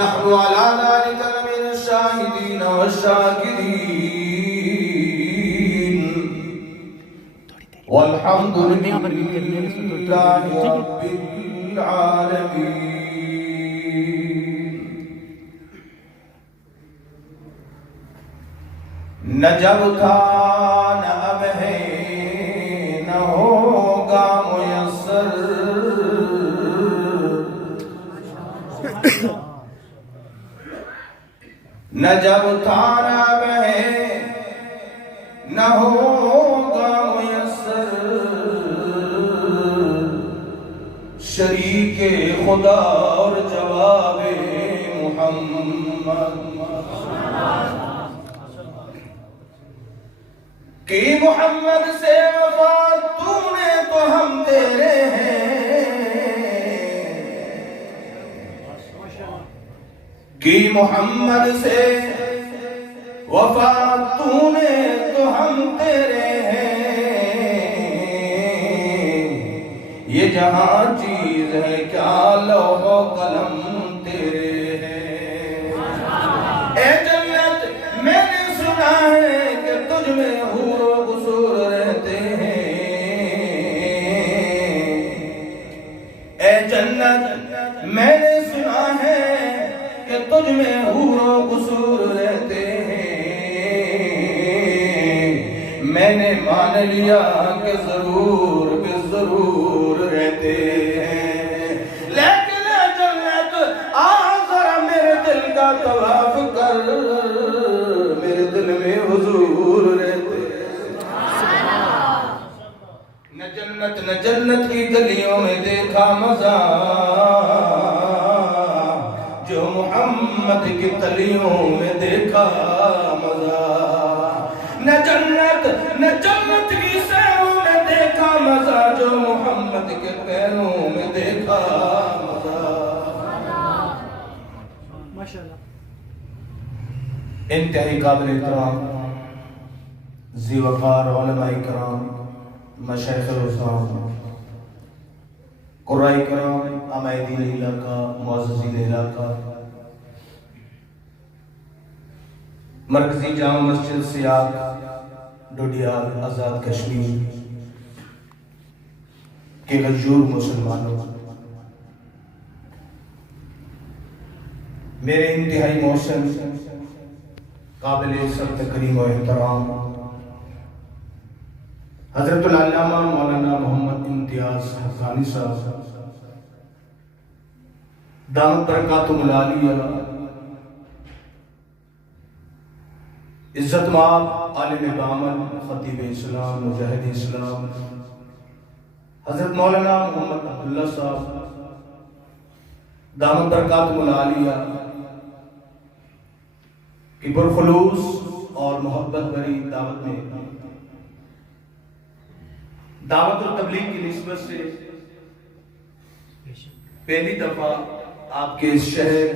نحن على ذلك لمن الشاهدين والشاكرين والحمد لله رب العالمين. نہ جب تھا نہ اب ہے نہ ہوگا میسر، نہ جب تھا نہ اب ہے نہ ہوگا میسر، شریک خدا اور جواب محمد کہ محمد سے وفا تو نے تو ہم تیرے ہیں، کہ محمد سے وفا تو نے تو ہم تیرے ہیں، یہ جہاں چیز ہے کیا لوح و قلم تیرے ہیں. اے جنت میں نے سنا ہے کہ تجھ میں حور و قصور رہتے ہیں، اے جنت میں نے سنا ہے کہ تجھ میں حور و قصور رہتے ہیں، میں نے مان لیا کہ ضرور رہتے ہیں. لیکن اے جنت ذرا میرے دل کا طواف کر، میرے دل میں حضور رہتے ہیں. نہ جنت کی گلیوں میں دیکھا مزہ جو محمد کی تلیوں میں دیکھا مزہ، نہ جنت کی سیروں میں دیکھا مزہ جو محمد کے پیروں میں دیکھا مزہ. انتہائی قابل احترام ذی وقار علماء کرام، مشائخ الاسلام، قراء کرام، عمائدین علاقہ، معززین علاقہ، مرکزی جامع مسجد سیاق ڈوڈیال آزاد کشمیر کے غیور مسلمانوں، میرے انتہائی محسن قابل سب تکریم و احترام حضرت العلامہ مولانا محمد امتیاز حقانی صاحب دامت برکاتہم العالیہ، عزت مآب عالم بعمل، خطیب اسلام، مجاہد اسلام، حضرت مولانا محمد عبداللہ صاحب دامت برکاتہم العالیہ کی پرخلوص اور محبت بھری دعوت میں دعوت التبلیغ کی نسبت سے پہلی دفعہ آپ کے اس شہر،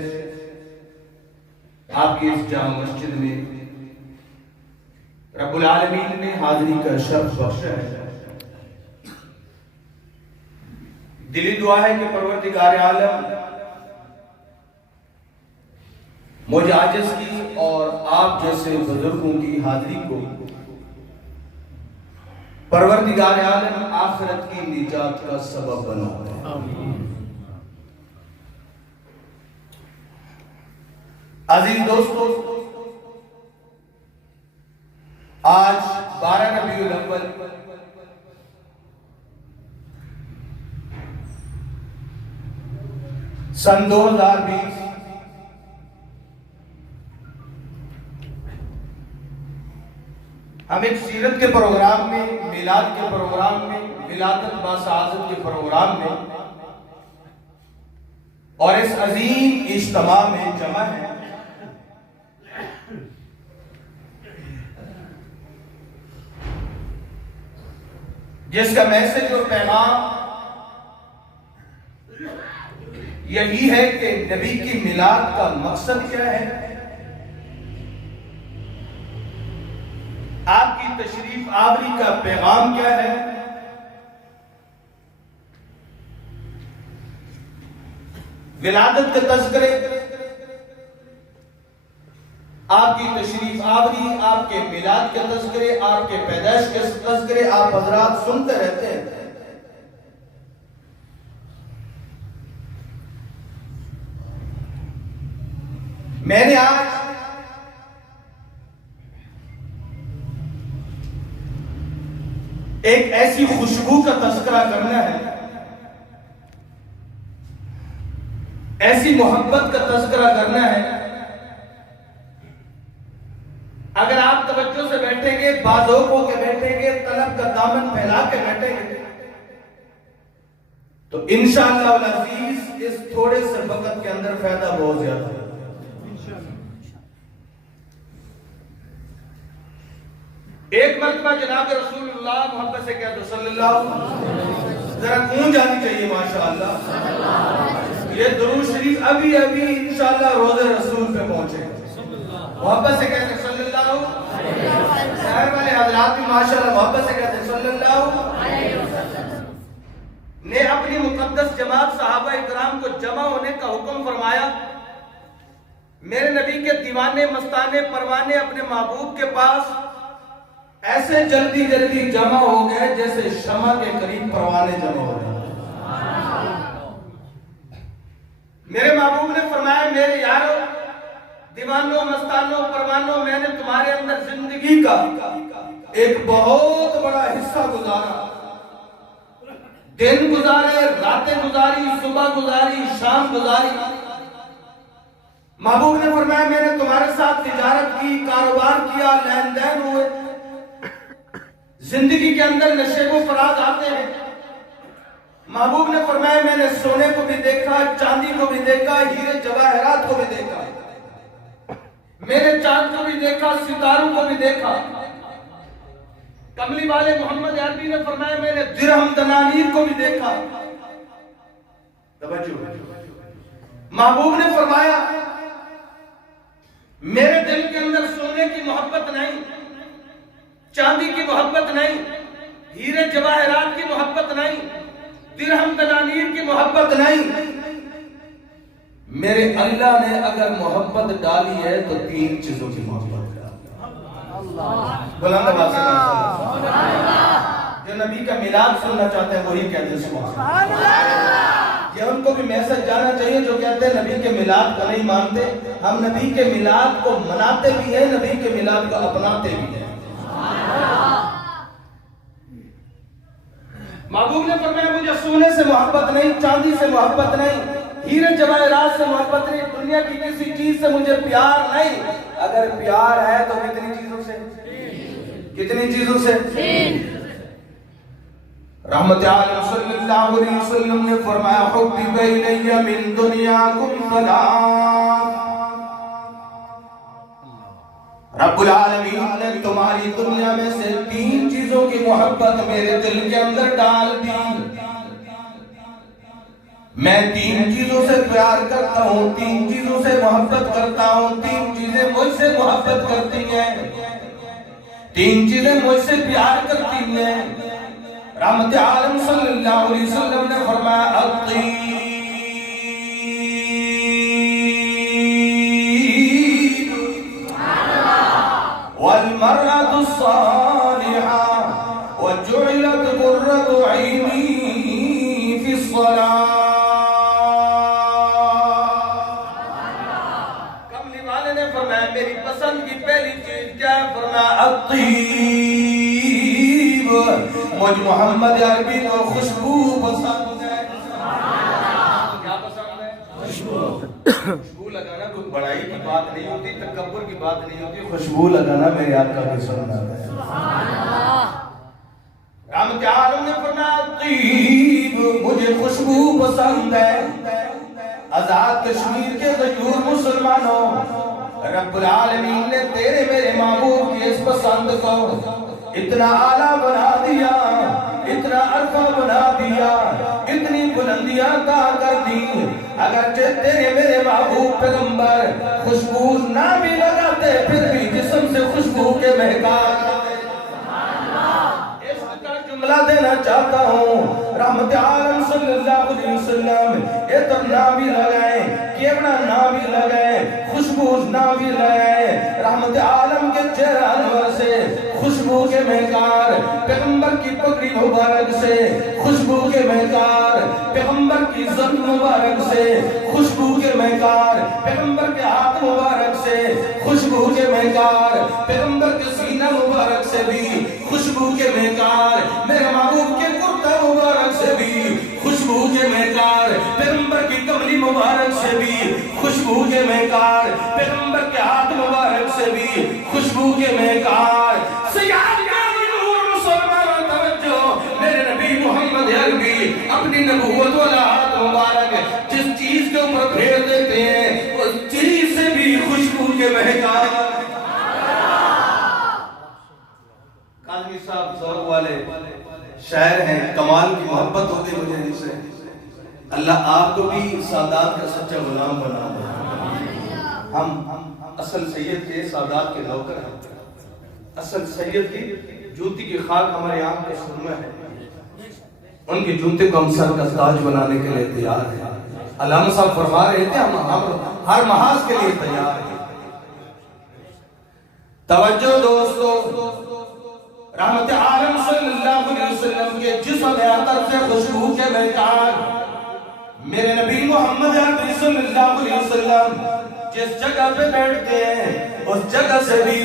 آپ کے اس جامع مسجد میں رب العالمین نے حاضری کا شرف بخشا ہے. دلی دعا ہے کہ پروردگار عالم مجھ عاجز کی اور آپ جیسے بزرگوں کی حاضری کو پروردگار عالم آخرت کی نجات کا سبب بنا دے. عزیز دوستو، آج 12 ربیع الاول سن 2020 ہم ایک سیرت کے پروگرام میں، میلاد کے پروگرام میں، ولادت باسعادت کے پروگرام میں اور اس عظیم اجتماع میں جمع ہیں. جس کا میسج اور پیغام یہی ہے کہ نبی کی میلاد کا مقصد کیا ہے، آپ کی تشریف آوری کا پیغام کیا ہے، ولادت کے تذکرے آپ کی تشریف آوری، آپ کے میلاد کے تذکرے، آپ کے پیدائش کے تذکرے آپ حضرات سنتے رہتے ہیں۔ میں نے آج ایک ایسی خوشبو کا تذکرہ کرنا ہے، ایسی محبت کا تذکرہ کرنا ہے۔ اگر آپ توجہ سے بیٹھیں گے، بازوقوں کے بیٹھیں گے، طلب کا دامن پھیلا کے بیٹھیں گے، تو انشاءاللہ العزیز اس تھوڑے سے وقت کے اندر فائدہ بہت زیادہ ہے۔ ایک مرتبہ جناب رسول اللہ محبت سے کہتے صلی اللہ، ذرا گونج آنی چاہیے ماشاءاللہ۔ یہ درود شریف ابھی انشاءاللہ روضہ رسول پہ پہنچے، محبت سے کہتے صلی اللہ، شہر والے حضرات بھی ماشاءاللہ محبت سے کہتے صلی اللہ نے اپنی مقدس جماعت صحابہ اکرام کو جمع ہونے کا حکم فرمایا۔ میرے نبی کے دیوانے مستانے پروانے اپنے محبوب کے پاس ایسے جلدی جلدی جمع ہو گئے جیسے شمع کے قریب پروانے جمع ہو گئے۔ میرے محبوب نے فرمایا میرے یارو، دیوانوں مستانوں پروانوں، میں نے تمہارے اندر زندگی کا ایک بہت بڑا حصہ گزارا، دن گزارے، راتیں گزاری، صبح گزاری، شام گزاری۔ محبوب نے فرمایا میں نے تمہارے ساتھ تجارت کی، کاروبار کیا، لین دین ہوئے، زندگی کے اندر نشے و فراز آتے ہیں۔ محبوب نے فرمایا میں نے سونے کو بھی دیکھا، چاندی کو بھی دیکھا، ہیرے جواہرات کو بھی دیکھا، میں نے چاند کو بھی دیکھا، ستاروں کو بھی دیکھا۔ کملی والے محمد عربی نے فرمایا میں نے درہم دنانیر کو بھی دیکھا۔ توجہ، محبوب نے فرمایا میرے دل کے اندر سونے کی محبت نہیں، چاندی کی محبت نہیں، ہیرے جواہرات کی محبت نہیں، درہم دنانیر کی محبت نہیں، میرے اللہ نے اگر محبت ڈالی ہے تو تین چیزوں کی محبت ڈالی۔ بلند آواز سے جو نبی کا میلاد سننا چاہتے ہیں وہی کہتے ہیں سبحان اللہ۔ یہ ان کو بھی میسج جانا چاہیے جو کہتے ہیں نبی کے میلاد کو نہیں مانتے۔ ہم نبی کے میلاد کو مناتے بھی ہیں، نبی کے میلاد کو اپناتے بھی ہیں۔ محبوب نے فرمایا مجھے سونے سے محبت نہیں، چاندی سے محبت نہیں، ہیرے جواہرات سے محبت نہیں، دنیا کی کسی چیز سے مجھے پیار نہیں۔ اگر پیار ہے تو کتنی چیزوں سے؟ کتنی چیزوں سے؟ رحمت عالم صلی اللہ علیہ وسلم نے فرمایا حبب الی من دنیاکم ثلاث، رب العالمین نے تمہاری دنیا میں سے تین چیزوں کی محبت میرے دل کے اندر ڈال دی۔ میں تین چیزوں سے پیار کرتا ہوں، تین چیزوں سے محبت کرتا ہوں، تین چیزیں مجھ سے محبت کرتی ہیں، تین چیزیں مجھ سے پیار کرتی ہیں۔ رحمت عالم صلی اللہ علیہ وسلم نے فرمایا الطیب والمرأة الصالحة وجعلت قرة عيني في الصلاة۔ کملی والے نے فرمایا میری پسند کی پہلی چیز کیا ہے؟ فرمایا الطیب، مجھ محمد عربی کو خوشبو پسند ہے۔ کیا پسند ہے؟ خوشبو لگانا کوئی بڑائی کی بات نہیں ہوتی، تکبر کی بات نہیں ہوتی، خوشبو لگانا میرے آقا کی سنت ہے۔ رحمت عالم نے فرمایا طیب، مجھے خوشبو پسند ہے۔ آزاد کشمیر کے غیور مسلمانوں، رب العالمین نے تیرے میرے محبوب کی اس پسند کو اتنا اعلیٰ بنا دیا، اتنا عرفہ بنا دیا، اتنی بلندیاں عطا کر دی۔ اگرچہ تیرے میرے محبوب پیغمبر خوشبو نہ بھی لگاتے پھر بھی جسم سے خوشبو کے مہکار جملہ دینا چاہتا ہوں۔ رحمت عالم صلی اللہ علیہ وسلم اتر نہ بھی لگائیں، کیوڑا نہ بھی لگائیں، خوشبو نہ بھی لگائیں، کے مہکار پیغمبر کی پگڑی مبارک سے، خوشبو کے مہکار پیغمبر کی زن مبارک سے، خوشبو کے مہکار پیغمبر کے ہاتھ مبارک سے، خوشبو کے مہکار پیغمبر کے سینہ مبارک سے بھی، خوشبو کے مہکار میرے محبوب کے کرتا مبارک سے بھی، خوشبو کے مہکار پیغمبر کی کملی مبارک سے بھی، خوشبو کے مہکار پیغمبر کے ہاتھ مبارک سے بھی، خوشبو کے مہکار سیاد قاضی نور مسلمان توجہ میرے نبی محمد عربی اپنی نبوت والا ہاتھ مبارک جس چیز کے اوپر پھیر دیتے ہیں اس چیز سے بھی خوشبو کے مہکار۔ قاضی صاحب ذوق والے شاعر ہیں، کمال کی محبت ہوتی مجھے ان سے، اللہ آپ کو بھی سادات کا سچا غلام بنا دے۔ ہم اصل سید کے سادات کے نوکر ہیں، اصل سید کی جوتی کی خاک ہمارے آنکھ کے سرمہ ہے، ان کی جوتے کو ہم سر کا تاج بنانے کے لیے تیار ہیں۔ علامہ صاحب فرما رہے تھے ہم ہر محاذ کے لیے تیار ہیں۔ توجہ دوستو، رحمت عالم صلی اللہ علیہ وسلم کے جسم عطر سے خوشبو کے مہکار میرے نبی محمد عربی صلی اللہ علیہ وسلم جس جگہ پہ بیٹھتے ہیں اس جگہ سے بھی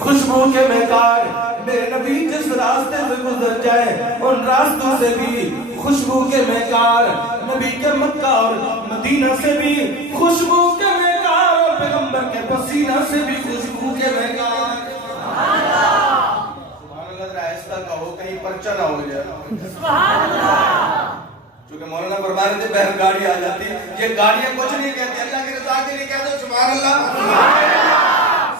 خوشبو کے مہکار، میرے نبی جس راستے سے گزر جائے ان راستوں سے بھی خوشبو کے مہکار، نبی کے مکہ اور مدینہ سے بھی خوشبو کے مہکار، اور پیغمبر کے پسینہ سے بھی خوشبو کے مہکار۔ کہو کہیں پرچہ نہ ہو جائے، چونکہ مولانا فرما رہے تھے بہر گاڑی آ جاتی، یہ گاڑیاں کچھ نہیں کہتے، اللہ کی رضا کے لیے کہہ دو سبحان اللہ۔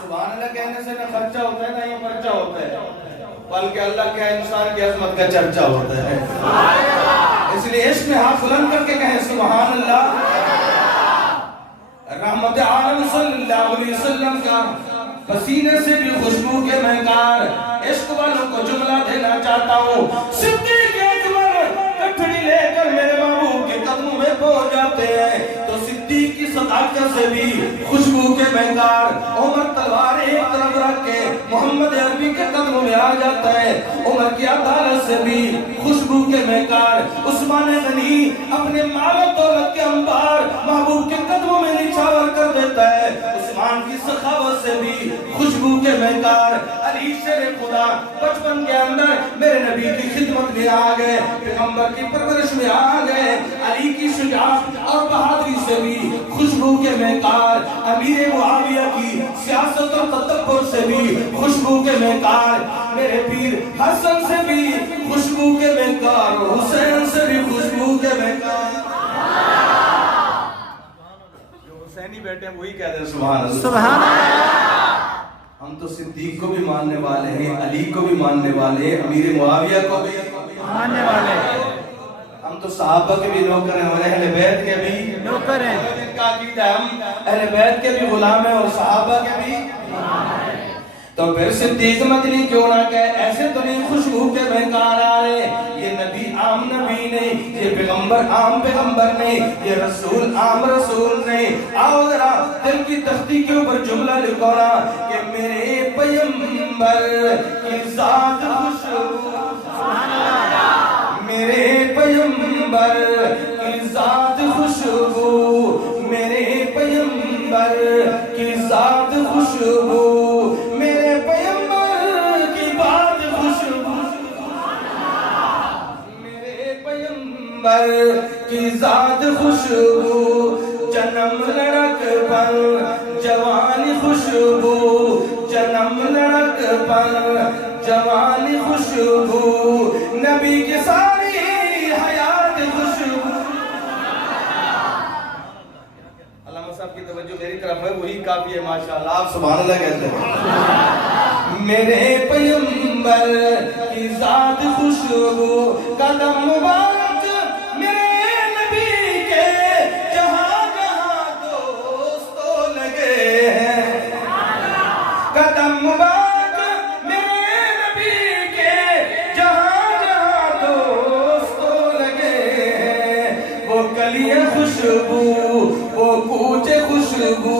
سبحان اللہ کہنے سے نہ خرچہ ہوتا ہے نہ یہ پرچہ ہوتا ہے، بلکہ اللہ کے انسان کی عظمت کا چرچا ہوتا ہے، اس لیے عشق میں ہاتھ بلند کر کے کہیں سبحان اللہ۔ رحمت عالم صلی اللہ علیہ وسلم کا پسینے سے بھی خوشبو کے مہکار، عشق والوں کو جملہ دینا چاہتا ہوں، صدیق اکبر کٹھڑی لے کر میرے محبوب کے قدموں میں پہنچ جاتے ہیں تو صدیق کی صداقت سے بھی خوشبو کے مہکار، عمر تلوار ایک طرف رکھ کے محمد عربی کے قدموں میں آ جاتا ہے، عمر کی عدالت سے بھی خوشبو کے مہکار، عثمان غنی اپنے مال و دولت کے انبار محبوب کے قدموں میں نچھاور کر دیتا ہے، عثمان کی سخاوت سے بھی خوشبو کے مہکار، علی شیر خدا بچپن کے اندر میرے نبی کی خدمت میں آ گئے، پیغمبر کی پرورش میں آ گئے، علی کی شجاعت اور بہادری سے بھی خوشبو کے مہکار، امیر معاویہ کی سیاست اور تدبر سے بھی خوشبو کے مہکار، میرے پیر حسن سے بھی خوشبو کے مہکار، اور حسین سے بھی خوشبو کے مہکار۔ جو حسینی بیٹے ہیں وہی کہتے ہیں سبحان اللہ، سبحان اللہ۔ ہم تو صدیق کو بھی ماننے والے ہیں، علی کو بھی ماننے والے ہیں، امیر معاویہ کو بھی ماننے والے ہیں، ہم تو صحابہ کے بھی نوکر ہیں اور اہل بیت کے بھی نوکر ہیں، ہم اہل بیت کے بھی غلام ہیں اور صحابہ کے بھی، تو پھر صدیق مدنی کیوں نہ کہے ایسے تو نہیں خوشبو کے مہکار آ رہے، یہ نبی عام نبی نہیں، یہ پیغمبر عام پیغمبر نہیں، یہ رسول عام رسول نہیں، آؤ ذرا دل کی تختی کے اوپر جملہ لکھو نا کہ میرے پیغمبر کی ذات خوشبو، میرے پیغمبر کی ذات خوشبو، میرے پیغمبر کی ذات خوشبو، میرے پیغمبر کی بات خوشبو، میرے پیغمبر کی ذات خوشبو، جنم لڑک پر جوانی خوشبو، جنم لڑک پر جوانی خوشبو، نبی کی ساری حیات خوشبو۔ علامہ صاحب کی توجہ میری طرف ہے، وہی کافی ہے ماشاءاللہ، آپ سبحان اللہ کہتے ہیں۔ میرے پیغمبر کی ذات خوشبو، قدم مبارک میرے نبی کے جہاں جہاں دوستوں لگے ہیں، قدم مبارک میرے نبی کے جہاں جہاں دوستوں لگے ہیں، وہ گلیاں خوشبو، وہ کوچے خوشبو،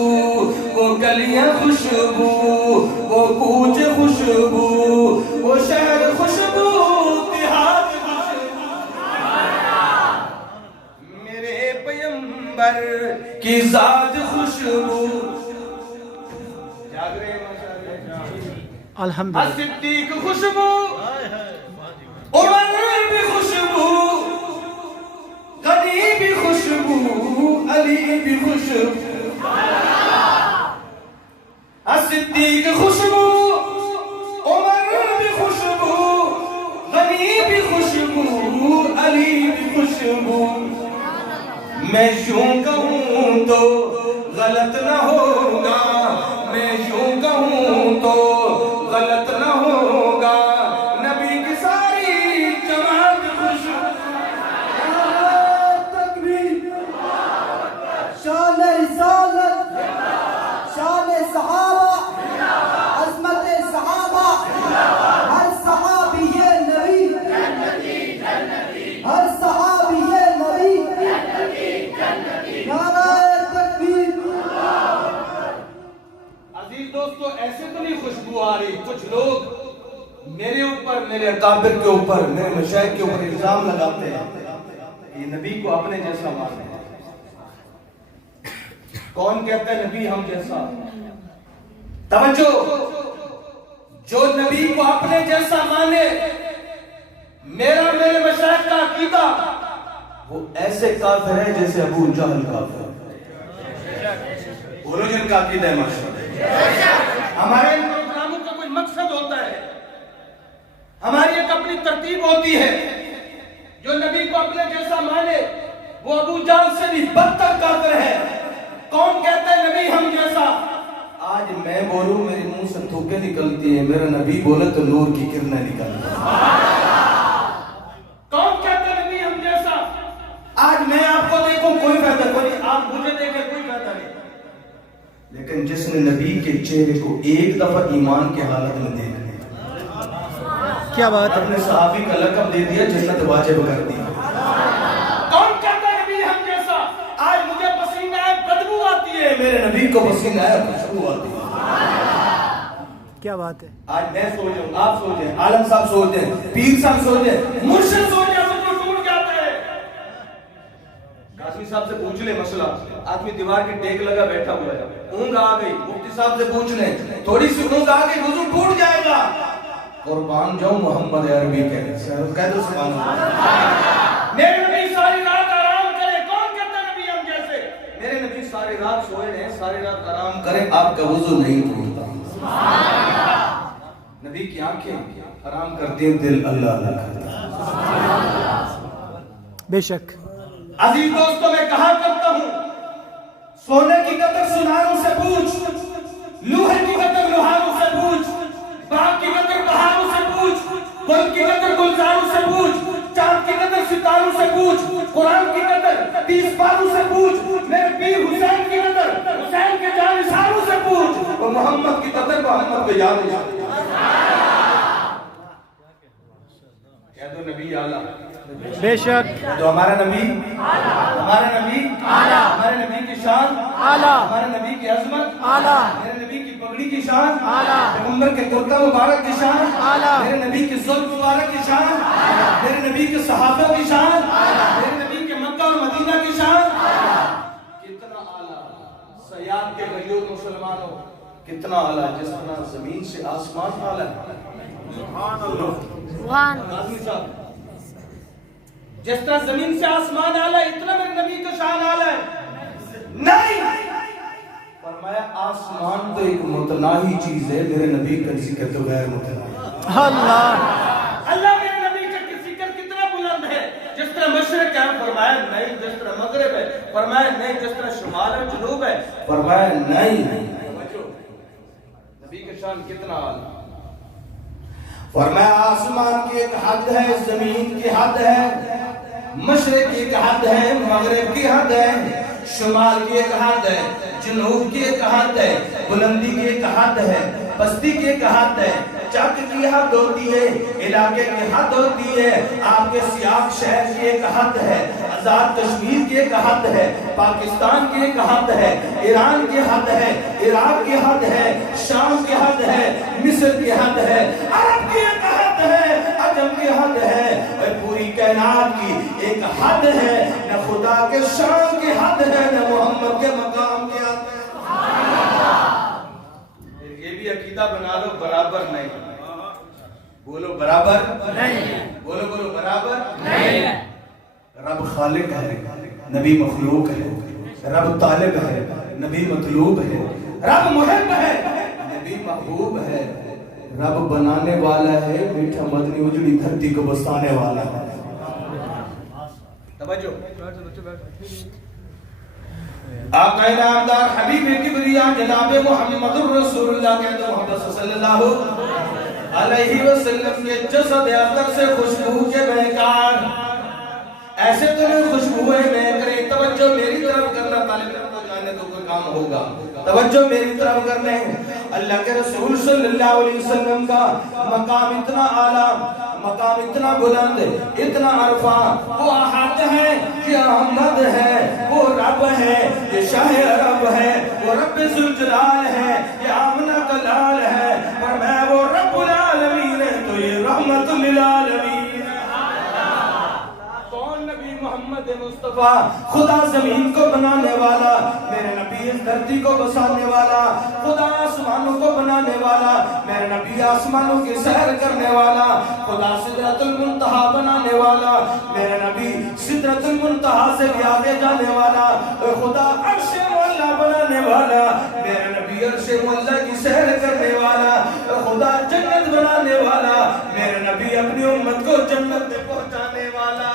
وہ گلیاں خوشبو، وہ کوچے خوشبو، وہ کی ذات خوشبو الحمدللہ صدیق خوشبو عمر بھی خوشبو غنی بھی خوشبو علی بھی خوشبو صدیق خوشبو عمر بھی خوشبو غنی بھی خوشبو علی بھی خوشبو میں یوں کہوں تو غلط نہ ہوگا میں یوں کہوں تو غلط نہ ہوگا نبی کی ساری جماعت خوشبو تکبیر شان رسالت شان صحابہ عظمت صحابہ ہر صحابی نبی ہر صحابی نبی نعرہ تکبیر عزیز دوستو ایسے تو نہیں خوشبو آ رہی کچھ لوگ میرے اوپر میرے اکابر کے اوپر میرے مشائخ کے اوپر الزام لگاتے ہیں یہ نبی کو اپنے جیسا مانتے ہیں کون کہتا ہے نبی ہم جیسا توجہ جو نبی کو اپنے جیسا مانے میرا میرے مشائخ کا عقیدہ وہ ایسے کافر ہے جیسے ابو جہل کافر بولو جن کا عقیدہ ہے ماشاءاللہ ہمارے ان پروگراموں کا کوئی مقصد ہوتا ہے ہماری ایک اپنی ترتیب ہوتی ہے جو نبی کو اپنے جیسا مانے وہ ابو جہل سے بھی بدتر کافر ہے کون کہتا ہے نبی ہم جیسا آج میں بولوں میرے منہ سے تھوکے نکلتی ہیں میرا نبی بولے تو نور کی کرنیں نکلتی ہیں کون کہتا ہے نبی ہم جیسا آج میں آپ کو دیکھوں کوئی فائدہ کوئی آپ مجھے دیکھیں کوئی فائدہ نہیں لیکن جس نے نبی کے چہرے کو ایک دفعہ ایمان کے حالت میں دیکھ لیا کیا بات ہے اپنے صحابی کا لقب دے دیا جنت واجب کر دی کون کہتا ہے نبی ہم جیسا آج مجھے پسینہ ہے بدبو آتی ہے میرے نبی کو پسینہ ہے خوشبو آتی ہے کیا بات ہے آج میں سوچوں آپ سوچیں عالم صاحب سوچیں پیر صاحب سوچیں مرشد سوچیں سب کو ٹوٹ جاتا ہے قاسمی صاحب سے پوچھ لے مسئلہ آدمی دیوار کی ٹیک لگا بیٹھا ہوا ہے اونگ آ گئی مفتی صاحب سے پوچھ لیں تھوڑی سی اونگ آ گئی وضو ٹوٹ جائے گا قربان جاؤں محمد عربی کہہ دو سبحان اللہ میرے نبی ساری رات آرام کرے کون کہتا ہے نبی ہم جیسے میرے نبی ساری رات سوئے رہے ساری رات آرام کرے آپ کا وضو نہیں ٹوٹتا نبی کی آنکھیں آرام کرتی ہیں دل اللہ اللہ کرتا بے شک عزیز دوستوں میں کہا کرتا ہوں سونے کی قدر سناروں سے پوچھ لوہے کی قدر لوہاروں سے پوچھ باغ کی قدر بہاروں سے پوچھ گل کی قدر گلزاروں سے پوچھ چاند کی قدر ستاروں سے پوچھ قرآن کی قدر 30 پاروں سے پوچھ میرے پیر حسین کی قدر حسین کے جانثاروں سے پوچھ اور محمد کی قدر محمد کے جانثار کہہ دو نبی اعلیٰ بے شک تو ہمارا نبی ہمارا نبی ہمارے نبی کی شان ہمارے نبی کی عظمت میرے نبی کی پگڑی کی شان پیغمبر کے کرتا مبارک کی شان میرے نبی کی زلف مبارک کی شان میرے نبی کے صحابہ کی شان میرے نبی کے مکہ اور مدینہ کی شان کتنا اعلیٰ سیاد کے غریب مسلمانوں کتنا اعلیٰ جس طرح زمین سے آسمان اعلیٰ سبحان اللہ جس طرح زمین سے آسمان آلہ اتنا میرے نبی کا شان آلہ ہے نہیں فرمایا آسمان تو ایک متناہی چیز ہے میرے نبی کا ذکر تو غیر متناہی اللہ میرے نبی کا ذکر کتنا بلند ہے جس طرح مشرق ہے فرمایا نہیں جس طرح مغرب ہے فرمایا نہیں جس طرح شمال اور جنوب ہے فرمایا نہیں نبی کا شان کتنا آلہ فرمایا آسمان کی ایک حد ہے زمین کی حد ہے مشرق کی ایک حد ہے مغرب کی حد ہے شمال کی ایک حد ہے جنوب کی ایک حد ہے بلندی کی ایک حد ہے پستی کی ایک حد ہے چک کی حد ہوتی ہے علاقے کی حد ہوتی ہے آپ کے سیاق شہر کی ایک حد ہے آزاد کشمیر کی ایک حد ہے، پاکستان کی ایک حد ہے، ایران کی حد ہے، عراق کی حد ہے، شام کی حد ہے، مصر کی حد ہے، عرب کی ایک حد ہے، عجم کی حد ہے، اور پوری کائنات کی ایک حد ہے، نہ خدا کے شان کی حد ہے، نہ محمد کے مقام کی حد ہے۔ یہ بھی عقیدہ بنا لو، برابر نہیں، بولو برابر نہیں، بولو برابر نہیں۔ رب خالق ہے، نبی مخلوق ہے، رب طالب ہے، نبی مطلوب ہے، رب محب ہے، نبی محبوب ہے، رب بنانے والا ہے، میٹھا مدنی اجڑی دھرتی کو بسانے والا ہے۔ توجہ، آقا نامدار حبیب کبریا جناب محمد الرسول اللہ کہتے ہیں محمد صلی اللہ علیہ وسلم کے جسد اطہر سے خوشبو کے مہکار، ایسے تو نہیں خوشبو ہے مہک رہی۔ توجہ میری طرف کرنا، طالب علم کو جانے تو کوئی کام ہوگا، توجہ میری طرف کرنے۔ اللہ کے رسول صلی اللہ علیہ وسلم کا مقام اتنا اعلیٰ، مقام اتنا بلند، اتنا عرفان، وہ احد ہے، یہ احمد ہے، وہ رب ہے، یہ شاہ رب ہے، وہ رب ذوالجلال ہے، یہ آمنہ کا لال ہے، اور میں وہ رب العالمین ہے تو یہ رحمت للعالمین۔ محمد مصطفیٰ خدا زمین کو بنانے والا، میرے نبی اس دھرتی کو بسانے والا، خدا آسمانوں کو بنانے والا، میرے نبی آسمانوں کی سیر کرنے والا، خدا سدرۃ المنتہا بنانے والا، میرے نبی سدرۃ المنتہا سے بھی آگے جانے والا، خدا عرش مولا بنانے والا، میرے نبی عرش مولا کی سیر کرنے والا، خدا جنت بنانے والا، میرے نبی اپنی امت کو جنت میں پہنچانے والا۔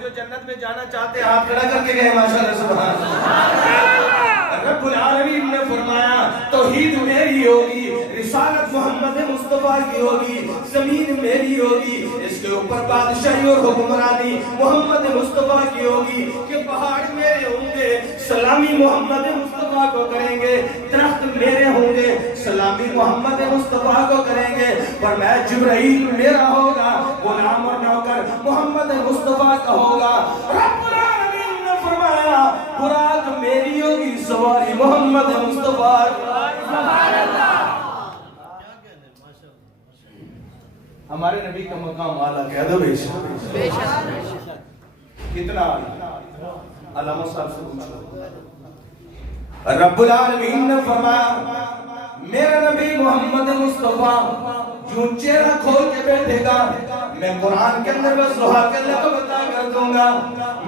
جو جنت میں جانا چاہتے ہیں ہاتھ کھڑا کر کے گئے ماشاءاللہ سبحان اللہ۔ رب العالمین نے فرمایا توحید میری ہوگی، رسالت محمد مصطفیٰ کی ہوگی، زمین میری ہوگی، اس کے اوپر بادشاہی اور حکمرانی محمد مصطفیٰ کی ہوگی، کہ پہاڑ میرے ہوں گے سلامی محمد مصطفیٰ کو کریں گے، درخت میرے ہوں گے سلامی محمد مصطفیٰ کو کریں گے، اور میں جبرائیل میرا ہوگا، غلام اور نوکر محمد مصطفیٰ کا ہوگا۔ رب العالمین نے فرمایا براق میری ہوگی، سواری محمد مصطفیٰ۔ سبحان اللہ۔ ہمارے نبی کا مقام اعلیٰ کہہ دو بے شک، کتنا اعلیٰ؟ علامہ صاحب سے پوچھو۔ رب العالمین نے فرمایا میرا نبی محمد مصطفیٰ جو چہرہ کھول کے بیٹھے گا، میں قرآن کے اندر بس ضحیٰ کے لقب عطا کر دوں گا۔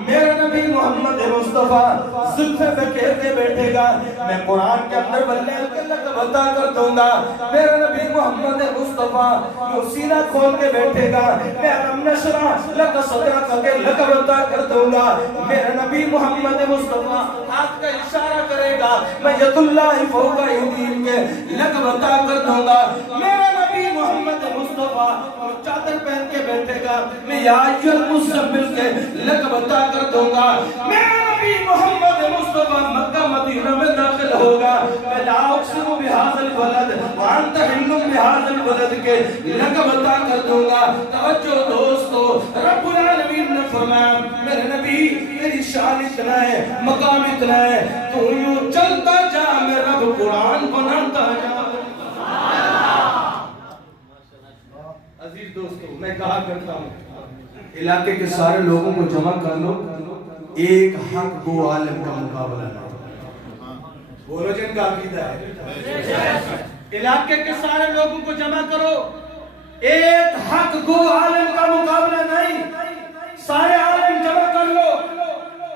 میرا نبی محمد مصطفیٰ زلفیں بکھیر کے بیٹھے گا، میں قرآن کے اندر واللیل کے لقب عطا کر دوں گا۔ میرا نبی محمد مصطفیٰ جو سینہ کھول کے بیٹھے گا، میں علم نشرح لک صدرک کے لقب عطا کر دوں گا۔ میرا نبی محمد مصطفیٰ ہاتھ کا اشارہ کرے گا، میں ید اللہ فوق ایدیہم کے لقب عطا کر دوں گا۔ میرا نبی محمد مصطفیٰ چادر پہن کے بیٹھے گا، میں یا ایھا المزمل کے لقب عطا کر دوں گا۔ میرا نبی محمد مصطفیٰ مکہ مدینہ میں داخل ہوگا، میں لا اقسم بہذا البلد وانت حل بہذا البلد کے لقب عطا کر دوں گا۔ توجہ دوستو، رب العالمین نے فرمایا میرے نبی تیری شان اتنا ہے، مقام اتنا ہے، تو یوں چلتا جا میں رب قرآن بناتا جا۔ عزیز دوستو، میں کہا کرتا ہوں علاقے کے سارے لوگوں کو جمع کر لو، ایک حق گو عالم کا مقابلہ ہے۔ بولو جن کا عقیدہ ہے، علاقے کے سارے لوگوں کو جمع کرو، ایک حق گو عالم کا مقابلہ نہیں، سارے عالم جمع کر لو،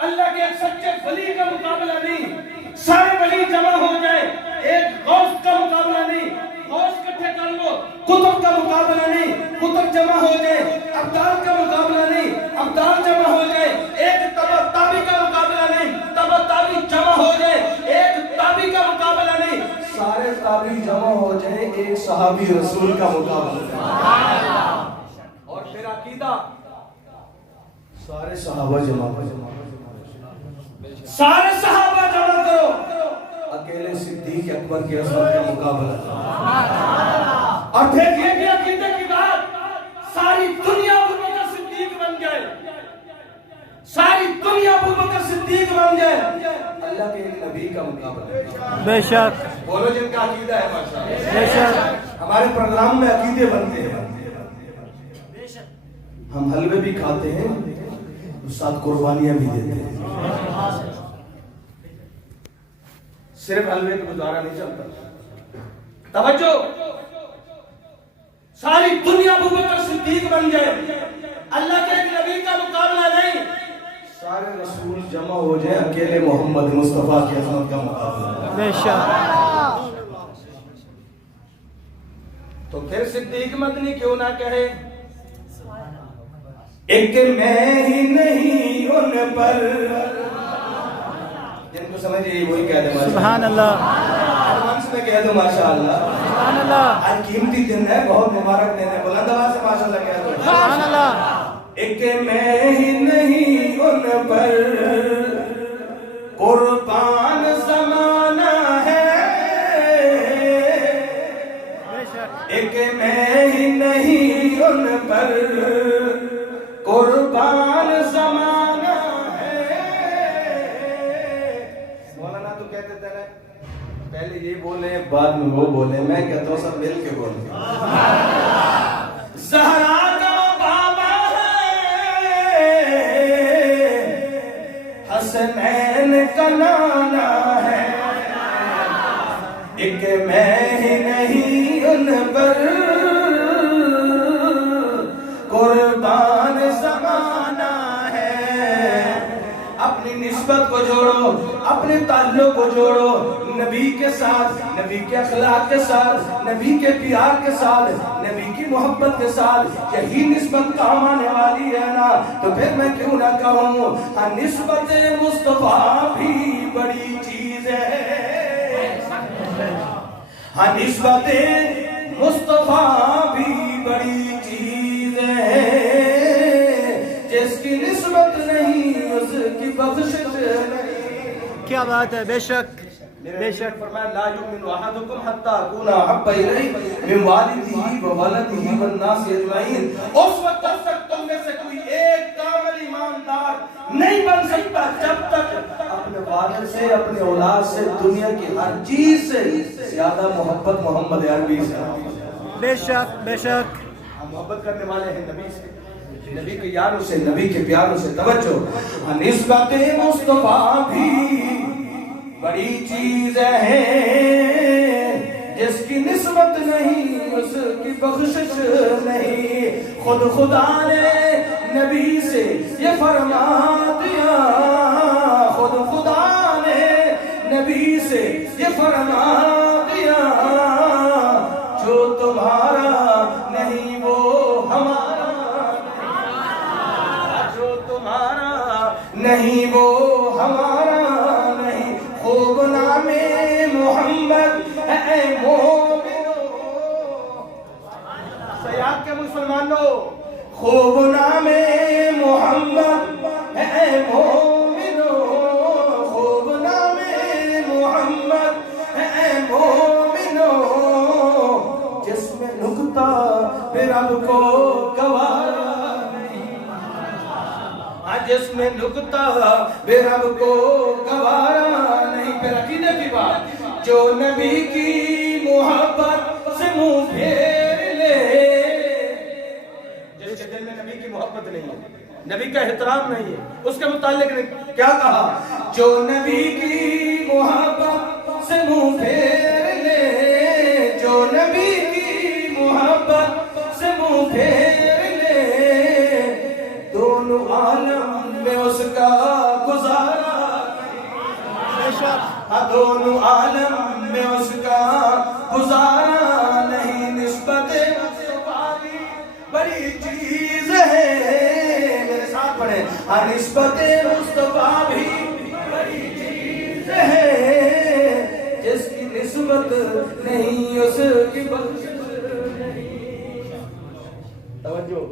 اللہ کے ایک سچے ولی کا مقابلہ نہیں، سارے ولی جمع ہو جائے، ایک غوث کا مقابلہ نہیں، غوث کٹھے کر لو، قطب کا مقابلہ نہیں، قطب جمع ہو جائے، ابدال کا مقابلہ نہیں، ابدال جمع ہو جائے، ایک تبع تابی کا مقابلہ نہیں، تبع تابی جمع ہو جائے، ایک تابی کا مقابلہ نہیں، سارے تابی جمع ہو جائے، ایک صحابی رسول کا مقابلہ نہیں۔ اور پھر عقیدہ سارے صحابہ جمع کرو، سارے صحابہ جمع کرو، اکیلے صدیق اکبر کی عظمت کا مقابلہ۔ اور پھر یہ بھی عقیدے کی بات، ساری دنیا ابو بکر صدیق بن گئے، ساری دنیا ابو بکر صدیق بن جائے اللہ کے ایک نبی کا مقابلہ بے شک بولو جن کا عقیدہ ہے ماشاءاللہ بے شک ہمارے پروگرام میں عقیدے بنتے ہیں ہم حلوے بھی کھاتے ہیں ساتھ قربانیاں بھی دیتے ہیں صرف حلوے کا گزارا نہیں چلتا توجہ ساری دنیا ابو بکر صدیق بن جائے اللہ کے ایک نبی کا مقابلہ نہیں سارے رسول جمع ہو جائیں اکیلے محمد مصطفیٰ کی عظمت کا مقابلہ بے شک تو پھر صدیق مدنی کیوں نہ کہے ایک میں ہی نہیں ان پر جن کو سمجھے وہی کہہ دیں سبحان اللہ ایڈوانس میں کہہ دو ماشاءاللہ سبحان اللہ آج قیمتی دن ہے بہت مبارک دن ہے بلند آواز سے ماشاءاللہ کہہ دو سبحان اللہ ایک میں ہی نہیں ان پر قربان زمانہ ہے بے شک ایک میں ہی نہیں ان پر قربان زمانہ ہے مولانا تو کہتے تھے پہلے یہ بولے بعد میں وہ بولے میں کہتا ہوں سب مل کے بولے زہرا کا بابا ہے حسنین کا نانا ہے ایک میں ہی نہیں ان پر قربان زمانہ ہے اپنی نسبت کو جوڑو اپنے تعلق کو جوڑو نبی کے ساتھ نبی کے اخلاق کے ساتھ نبی کے پیار کے ساتھ نبی کی محبت کے ساتھ یہی نسبت کام آنے والی ہے نا تو پھر میں کیوں نہ کہوں نسبت مصطفیٰ بھی بڑی چیز ہے نسبت مصطفیٰ بھی بڑی چیز ہے جس کی نسبت نہیں اس کی بخشش نہیں کیا بات ہے بے شک بے شک فرمایا لا یؤمن احدکم حتی اکون احب الیہ من والدہ وولدہ والناس اجمعین اس وقت تک تم میں سے کوئی ایک کامل ایماندار نہیں بن سکتا جب تک اپنے والد سے اپنے اولاد سے دنیا کی ہر چیز سے زیادہ محبت محمد عربی سے بے شک بے شک ہم محبت کرنے والے ہیں نبی سے نبی کے یاروں سے نبی کے پیاروں سے توجہ نسبت مصطفیٰ بھی بڑی چیز ہے جس کی نسبت نہیں اس کی بخشش نہیں خود خدا نے نبی سے یہ فرما دیا خود خدا نے نبی سے یہ فرما دیا جو تمہارا نہیں وہ ہمارا جو تمہارا نہیں وہ ہمارا نہیں خوب نام محمد اے مومنو سیاق کے مسلمانوں خوب نام محمد اے مومنو خوب نام محمد اے مومنو جس میں نکتہ پھر اب کو گوارا جس میں نکتہ بے رب کو گوارا نہیں پھر عقیدے کی بات جو نبی کی محبت سے منہ پھیر لے جس کے دل میں نبی کی محبت نہیں ہے نبی کا احترام نہیں ہے اس کے متعلق نے کیا کہا جو نبی کی محبت سے منہ پھیر لے جو نبی کی محبت سے منہ پھیر لے دونوں عالم میں اس کا گزارا دونوں عالم میں اس کا گزارا نہیں نسبت مصطفیٰ بڑی چیز ہے میرے ساتھ پڑھیں نسبت مصطفیٰ بھی بڑی چیز ہے جس کی نسبت نہیں اس کی بخشش نہیں توجہ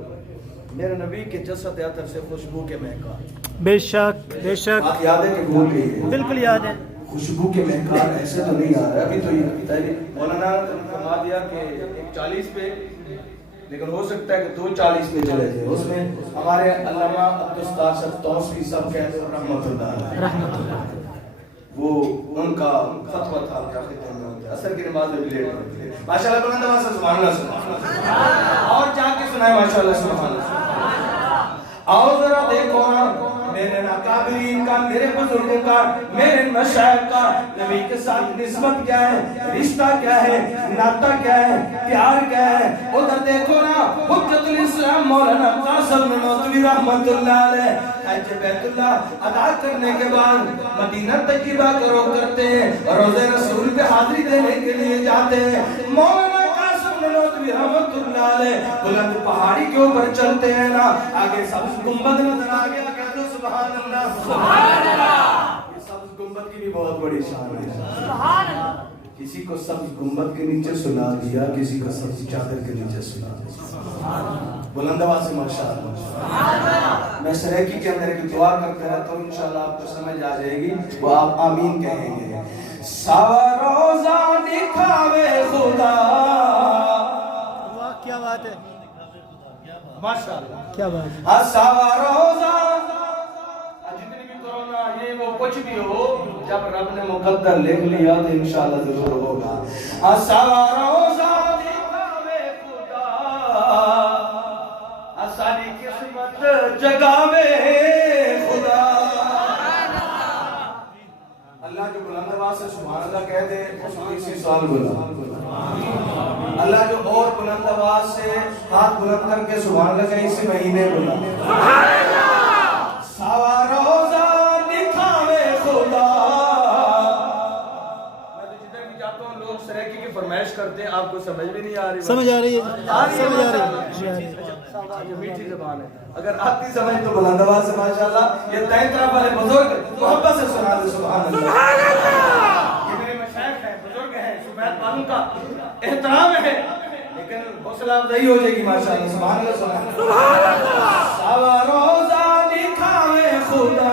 میرے نبی کے جسد عطر سے خوشبو کے مہکار بے شک بے شک بات یاد ہے کہ بھول گئی ہے بالکل یاد ہے خوشبو کے مہکار ایسے تو نہیں آ رہا ابھی تو یہ مولانا نے فرما دیا کہ 40 پہ لیکن ہو سکتا ہے کہ 2:40 میں چلے جائے. اس میں ہمارے علامہ عبدالستار صاحب توسری صاحب کہتے ہیں رحمت اللہ علیہ، وہ ان کا فتویٰ تھا کہ خطے میں ہوتا ہے اثر کی نماز میں بھی لیٹ ہوتی ہے. ماشاءاللہ بلند آواز سے سبحان اللہ سبحان اللہ اور جا کے سنائے ماشاءاللہ سبحان اللہ. آؤ ذرا دیکھو نا میرے اکابرین کا، میرے بزرگوں کا، میرے مشائخ کا نبی کے ساتھ نسبت کیا ہے، رشتہ کیا ہے، ناطہ کیا ہے، پیار کیا ہے. ادھر دیکھو نا حجت الاسلام مولانا قاسم نانوتوی رحمت اللہ علیہ حج بیت اللہ ادا کرنے کے بعد مدینہ تجربہ کرتے ہیں، روزہ رسول پہ حاضری دینے کے لیے جاتے ہیں. مولانا قاسم نانوتوی رحمت اللہ علیہ بلند پہاڑی کے اوپر چلتے ہیں نا، آگے سبز گنبد نظر آ گیا، کہہ دو سبحان اللہ سبحان اللہ. یہ سبز گنبد کی بھی بہت بڑی شان ہے سبحان اللہ. کسی کو سبز گنبد کے نیچے سلا دیا، کسی کو سبز چادر کے نیچے سلا دیا. بلند آواز سے ماشاءاللہ. میں سریکی کے اندر ایک دعا کرتا رہتا ہوں، انشاءاللہ آپ کو سمجھ آ جائے گی، وہ آپ آمین کہیں گے. سوا روزہ دکھاوے خدا. واہ کیا بات ہے، ماشاءاللہ کیا بات ہے. سوا روزہ جتنی بھی کرونا یہ وہ کچھ بھی ہو، جب رب نے مقدر لکھ لیا تو انشاءاللہ ضرور ہوگا. سوا روزہ دکھاوے خدا، ساری قسمت جگاوے خدا. اللہ جو بلند آواز سے سبحان اللہ کہہ دے اس کو اسی سال بلا. اللہ جو اور بلند آواز سے ہاتھ بلند کر کے سبحان اللہ کہے اسی مہینے بلا. سوا روزہ دکھاوے خدا. میں تو جدھر بھی جاتا ہوں لوگ سریکی کی فرمائش کرتے ہیں، آپ کو سمجھ بھی نہیں آ رہی. سمجھ آ رہی ہے، سمجھ آ رہی ہے. یہ میٹھی زبان ہے، اگر آتی سمجھ تو بلند آواز سے ماشاءاللہ. یہ دائیں طرف والے بزرگ محبت سے سنا دے سبحان اللہ. یہ میرے مشائخ ہیں، بزرگ ہیں، شبیت والوں کا احترام ہے، لیکن حوصلہ افزائی ہو جائے گی ماشاءاللہ سبحان اللہ سبحان اللہ. سوا روزہ دکھاوے خدا،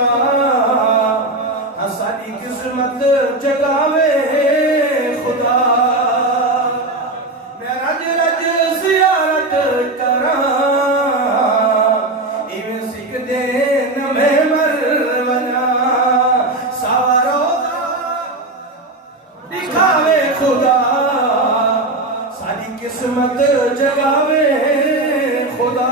ساری قسمت جگاوے خدا. میں رج رج زیارت کراں ایویں سکھ دے نمے مرونا. سوا روزہ دکھاوے خدا، ساری قسمت جگاوے خدا.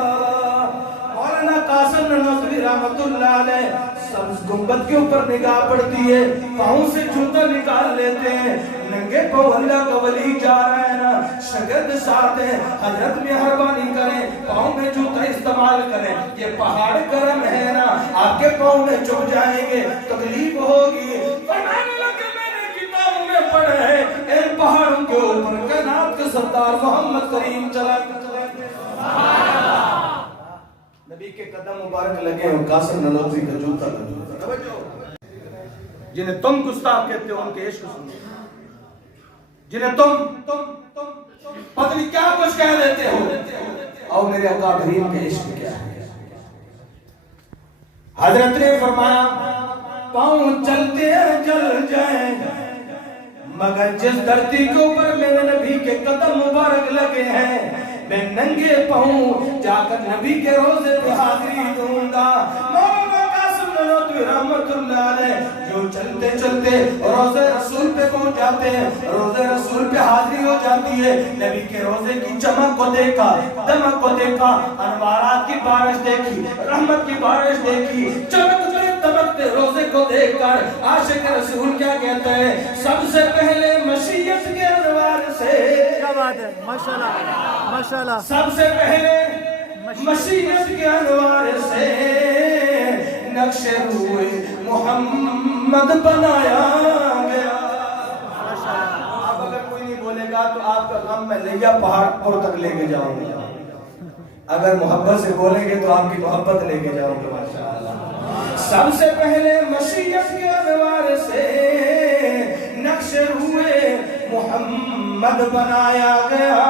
مولانا قاسم نانوتوی رحمت اللہ علیہ سبز گنبد کے اوپر نگاہ پڑتی ہے، پاؤں سے جوتا نکال لیتے ہیں، ننگے پاؤں اللہ کا ولی جا رہا ہے نا، شاگرد ساتھ ہے، حضرت مہربانی کریں پاؤں میں جوتا استعمال کریں، یہ پہاڑ گرم ہے نا، آپ کے پاؤں میں چپ جائیں گے تکلیف ہوگی. فرمانے لگے میں نے کتابوں میں پڑھا ہے ان پہاڑوں کے اوپر کائنات کے سردار محمد کریم چلا. نبی کے قدم مبارک لگے اور قاسم نانوتوی کا جوتا لگا. جنہیں تم گستاخ کہتے ہو ان کے عشق سنو، جنہیں تم پتہ نہیں کیا کچھ کہہ دیتے ہو، اور میرے اکابرین کے عشق کیا ہے. حضرت نے فرمایا پاؤں چلتے ہیں جل جائیں، مگر جس دھرتی کے اوپر میرے نبی کے قدم مبارک لگے ہیں میں ننگے پاؤں جا کر نبی کے روزے پہ حاضری دوں گا. مولانا قاسم نانوتوی رحمت اللہ علیہ جو چلتے چلتے روزے رسول پہ پہنچ جاتے ہیں، روزے رسول پہ حاضری ہو جاتی ہے. نبی کے روزے کی چمک کو دیکھا، دمک کو دیکھا، انوارات کی بارش دیکھی، رحمت کی بارش دیکھی، چمکتے دمکتے روزے کو دیکھ کر عاشق رسول کیا کہتا ہے؟ سب سے پہلے مشیت کے انوار سے. کیا بات ہے، ماشاءاللہ ماشاءاللہ. سب سے پہلے مشیت کے انوار سے نقش روئے محمد بنایا گیا. اب اگر کوئی نہیں بولے گا تو آپ کا غم میں لیا پہاڑ اور تک لے کے جاؤں گا، اگر محبت سے بولیں گے تو آپ کی محبت لے کے جاؤں گے ماشاءاللہ. سب سے پہلے مشیت کے انوار سے نقش روئے محمد بنایا گیا،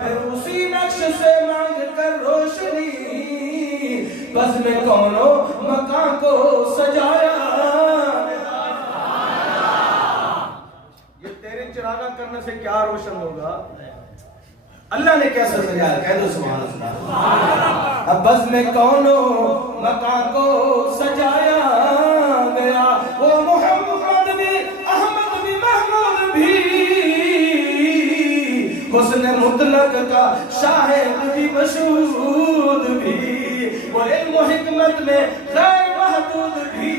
پھر اسی نقش سے مانگ کر روشنی بزم کونو مکان کو سجایا. یہ تیرے چراغاں کرنے سے کیا روشن ہوگا؟ اللہ نے کیسے سجایا؟ کہہ دو سبحان اللہ۔ اب بز میں کونوں مکان کو سجایا گیا، وہ محمد بھی، احمد بھی، محمود بھی، حسن مطلق کا شاہد بھی، مشہود بھی، وہ علم و حکمت میں غیر محدود بھی،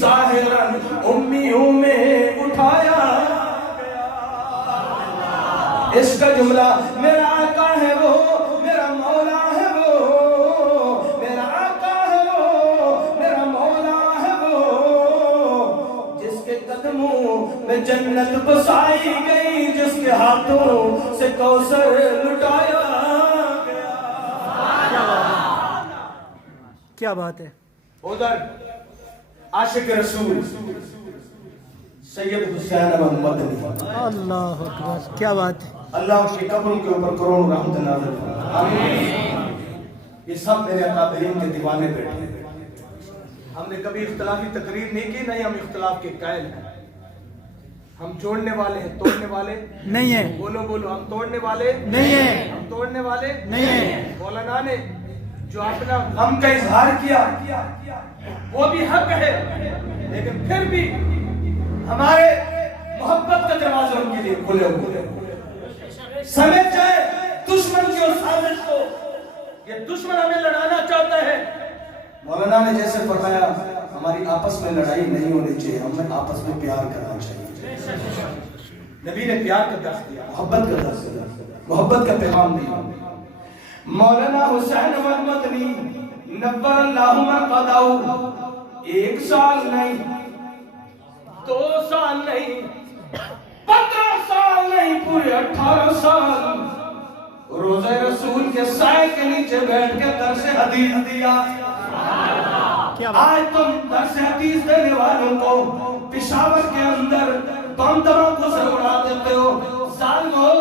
ظاہراً امیوں میں اٹھایا گیا۔ اس کا جملہ میرا آقا ہے وہ، میرا مولا ہے وہ، میرا آقا ہے وہ، میرا مولا ہے وہ، جس کے قدموں میں جنت بسائی گئی، جس کے ہاتھوں سے کوثر لٹایا گیا۔ کیا بات ہے۔ ادھر عاشق رسول سید حسین محمد مدنی، اللہ اکبر، کیا بات ہے۔ اللہ اس کی قبروں کے اوپر کروڑوں رحمت نازل فرمائے۔ یہ سب میرے اکابرین کے دیوانے بیٹھے ہیں۔ ہم نے کبھی اختلافی تقریر نہیں کی، نہیں ہم اختلاف کے قائل ہیں۔ ہم جوڑنے والے ہیں، توڑنے والے نہیں ہے، بولو بولو، ہم توڑنے والے نہیں ہے، ہم توڑنے والے نہیں ہے۔ مولانا نے جو اپنا غم کا اظہار کیا وہ بھی حق ہے، لیکن پھر بھی ہمارے محبت کا دروازہ ان کے لیے کھلے ہوئے ہیں۔ سمجھ جائے دشمن کی اور سازش کو، یہ دشمن ہمیں لڑانا چاہتا ہے۔ مولانا نے جیسے فرمایا ہماری آپس میں لڑائی نہیں ہونی چاہیے، ہمیں آپس میں پیار کرنا چاہیے۔ نبی نے پیار کا درس دیا، محبت کا درس دیا، محبت کا پیغام دیا۔ مولانا حسین محمد مدنی نور اللہ مقدہو 1 سال نہیں، 2 سال نہیں، 15 سال نہیں، پورے 18 سال روزہ رسول کے سائے کے نیچے بیٹھ کے درس حدیث دیا۔ آج تم درس حدیث دینے والوں کو پشاور کے اندر بم دھماکوں سے اڑا دیتے ہو۔ ظالمو،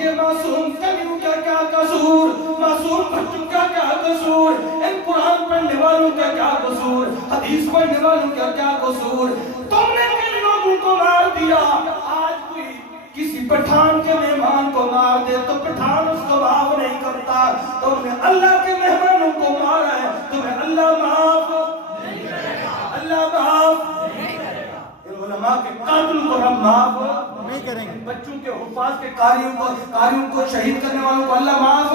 یہ معصوم کلیوں کا کیا قصور، معصوم بچوں کا کیا قصور، ان قرآن پڑھنے والوں کا کیا قصور، حدیث پڑھنے والوں کا کیا قصور؟ تم نے کن لوگوں کو مار دیا؟ آج کوئی کسی پٹھان کے مہمان کو مار دے تو پٹھان اس کو معاف نہیں کرتا، تم نے اللہ کے مہمانوں کو مارا ہے، تمہیں اللہ معاف نہیں کرے گا، اللہ معاف نہیں کرے گا۔ علماء کے قاتل کو ہم معاف نہیں کریں گے، بچوں کے حفاظ کے قاریوں کو شہید کرنے والوں کو اللہ معاف،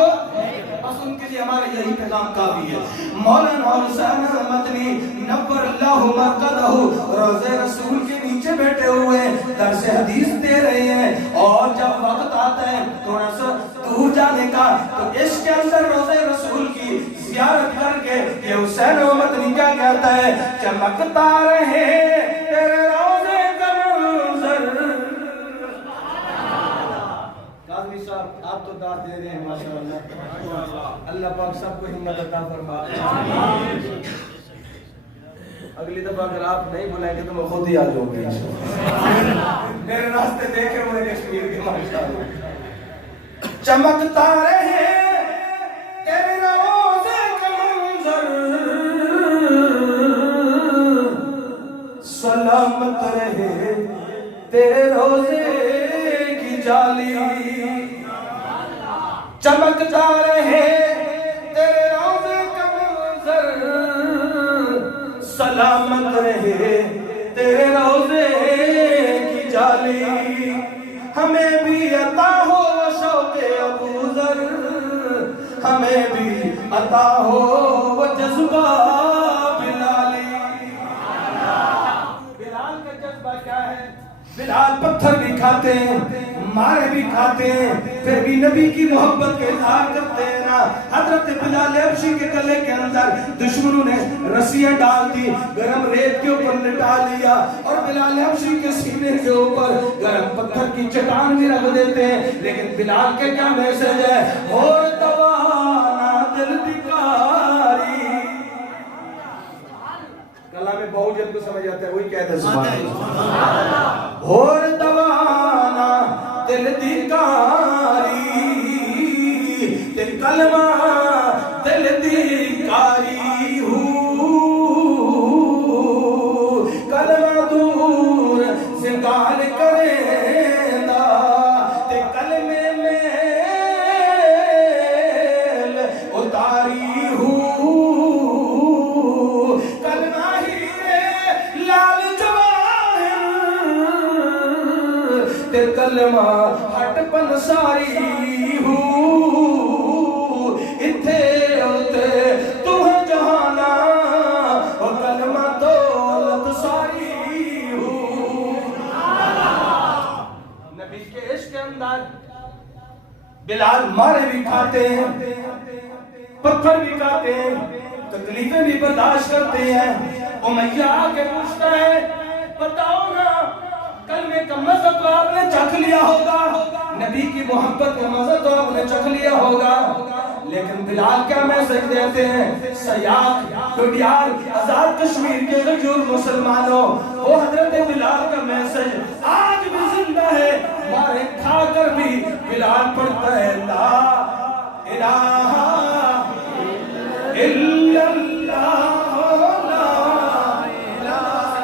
بس ان کے لیے ہمارے یہی پیغام کافی ہے۔ مولانا حسین مدنی نور اللہ مرقدہ روضہ رسول کے نیچے بیٹھے ہوئے درس حدیث دے رہے ہیں، اور جب وقت آتا ہے تھوڑا سا دور جانے کا تو اس کے اندر روضہ رسول کی زیارت کر کے یہ حسین مدنی کیا کہتا ہے؟ چمکتا رہے تیرے روضے کا منظر۔ قاضی صاحب آپ تو داد دے رہے ہیں ماشاءاللہ، اللہ پاک سب کو ہمت عطا فرمائے۔ اگلی دفعہ اگر آپ نہیں بلائیں گے تو میں خود ہی آ جاؤں گا، میرے راستے دیکھے ہوئے کشمیر کے ماشاءاللہ۔ چمکتا رہے تیرے روضے کا منظر، سلامت رہے تیرے روضے کی جالی، چمکتا رہے تیرے روضے کا منظر، سلامت رہے تیرے روضے کی جالی، ہمیں بھی عطا ہو شوق ابو ذر، ہمیں بھی عطا ہو وہ جذبہ بلالی۔ بلال کا جذبہ کیا ہے؟ بلال پتھر بھی کھاتے ہیں، مارے بھی کھاتے ہیں، پھر بھی نبی کی محبت کے اظہار کرتے ہیں نا۔ حضرت بلال حبشی کے گلے کے اندر دشمنوں نے رسیاں ڈال دی، گرم ریت کے اوپر لٹا لیا، اور بلال حبشی کے سینے کے اوپر گرم پتھر کی چٹان بھی رکھ دیتے ہیں، لیکن بلال کے کیا میسج ہے؟ اور دوانا دل دکاری۔ کلام بہوجن کو سمجھ آتا ہے، وہی کہتے ہیں سبحان اللہ۔ اور دوانا دل دکاری، تیری کلمہ دل دکاری ہو، کلمہ دور زنگال کرے دا، تے کلمہ تے کلمہ ہٹ پنساری ہو اتھے ہوتے تو ہے جہانا اور کلمہ دولت ساری ہو نبی کے عشق کے اندر بلال مارے بھی کھاتے ہیں پتھر بھی کھاتے ہیں تکلیفیں بھی برداشت کرتے ہیں امیہ آکے پوچھتا ہے بتاؤ نا کلمے کا مزہ تو آپ نے چکھ لیا ہوگا نبی کی محبت کا مزہ تو آپ نے چکھ لیا ہوگا لیکن بلال کیا میسج دیتے ہیں سیاق ڈوڈیال آزاد کشمیر کے غجور مسلمانوں وہ حضرت بلال کا میسج آج بھی زندہ ہے مارے کھا کر بھی بلال پڑھتا ہے لا الہ الا اللہ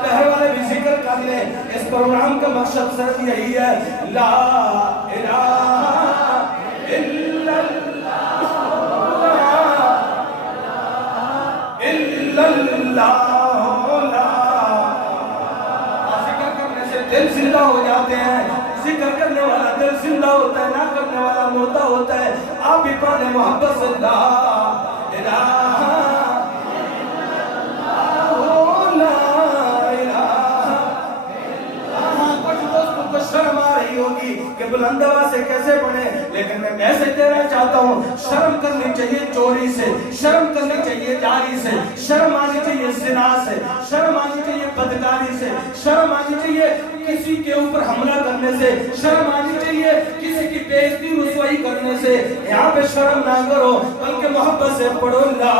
کہنے والے بھی ذکر کر لیں اس پروگرام کا مقصد صرف یہی ہے لا الہ الا ذکر کرنے سے دل زندہ ہو جاتے ہیں ذکر کرنے والا دل زندہ ہوتا ہے نہ کرنے والا مردہ ہوتا ہے آپ بھی پڑھیں محبت سے لا الہ شرم آ رہی ہوگی کہ بلند آواز سے کیسے پڑھیں لیکن میں میسج دینا چاہتا ہوں شرم کرنی چاہیے چوری سے شرم کرنی چاہیے جاری سے شرم آنی چاہیے زنا سے شرم آنی چاہیے بدکاری سے شرم آنی چاہیے کسی کے اوپر حملہ کرنے سے شرم آنی چاہیے کسی کی بے عزتی رسوائی کرنے سے یہاں پہ شرم نہ کرو بلکہ محبت سے پڑھو لا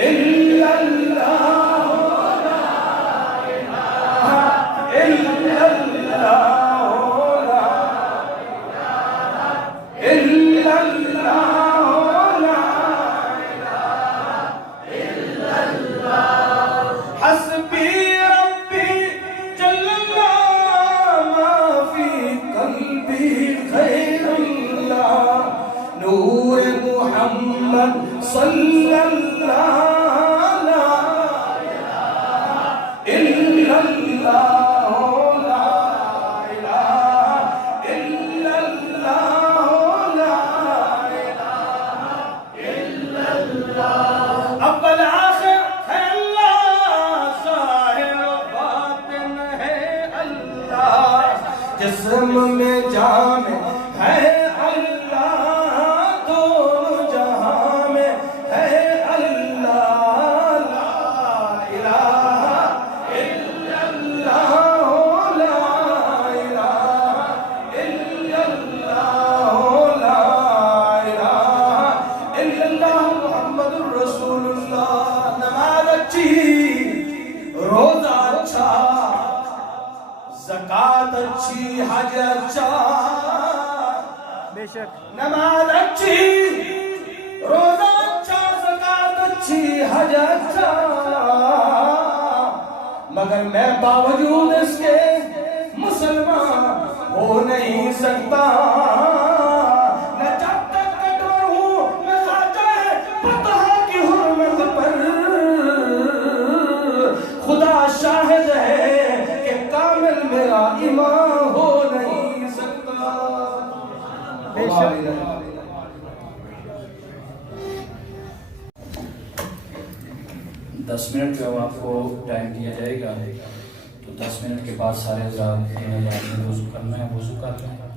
الا اللہ صلی اللہ الا اللہ لا الہ الا اللہ لا الہ الا اللہ اول آخر ہے اللہ ظاہر باطن ہے اللہ جسم میں جان ہے زکاة اچھی حج اچھا بے شک نماز اچھی روزہ اچھا زکاة اچھی حج اچھا مگر میں باوجود اس کے مسلمان ہو نہیں سکتا نہ جب تک کٹور ہوں میں خاجہ فتح کی حرمت پر خدا شاہد ہے میرا ایمان ہو نہیں سکتا بے شک 10 منٹ جو آپ کو ٹائم دیا جائے گا تو 10 منٹ کے بعد سارے حضرات وضو کرنا ہے وضو کر لیں